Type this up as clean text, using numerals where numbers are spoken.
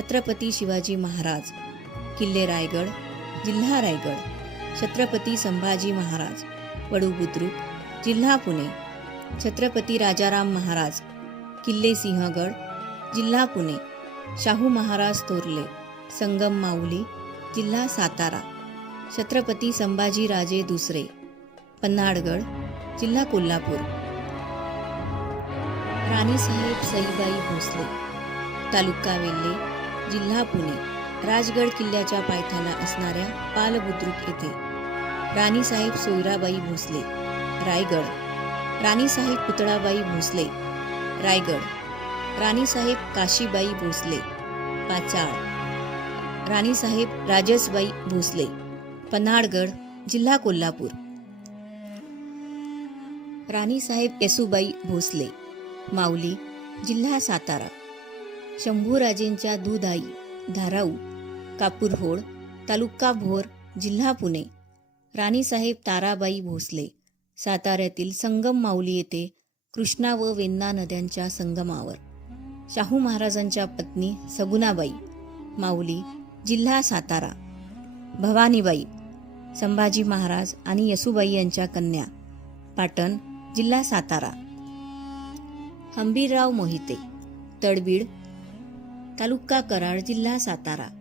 छत्रपती शिवाजी महाराज, किल्ले रायगड, जिल्हा रायगड. छत्रपती संभाजी महाराज, वडूबुद्रुक, जिल्हा पुणे. छत्रपती राजाराम महाराज, किल्ले सिंहगड, जिल्हा पुणे. शाहू महाराज तोरले, संगम माऊली, जिल्हा सातारा. छत्रपती संभाजी राजे दुसरे, पन्हाळगड, जिल्हा कोल्हापूर. राणीसाहेब सईबाई भोसले, तालुका वेल्हे, जिल्हा पुणे. राजगड किल्ल्याच्या पायथ्याला असणाऱ्या पालबुद्रुक येथे. राणीसाहेब सोयराबाई भोसले, रायगड. राणीसाहेब पुतळाबाई भोसले, रायगड. राणीसाहेब काशीबाई भोसले, पाचाळ. राणीसाहेब राजसबाई भोसले, पन्हाळगड, जिल्हा कोल्हापूर. राणीसाहेब येसुबाई भोसले, माऊली, जिल्हा सातारा. शंभूराजेंच्या दूध-आई, धाराऊ, कापूरहोळ, तालुका भोर, जिल्हा पुणे. राणीसाहेब ताराबाई भोसले, साताऱ्यातील संगम माऊली येथे कृष्णा व वेण्णा नद्यांच्या संगमावर. शाहू महाराजांच्या पत्नी सगुणाबाई, माऊली, जिल्हा सातारा. भवानीबाई, संभाजी महाराज आणि येसुबाई यांच्या कन्या, पाटण, जिल्हा सातारा. हंबीरराव मोहिते, तडबीड, तालुका कराड, जिल्हा सातारा.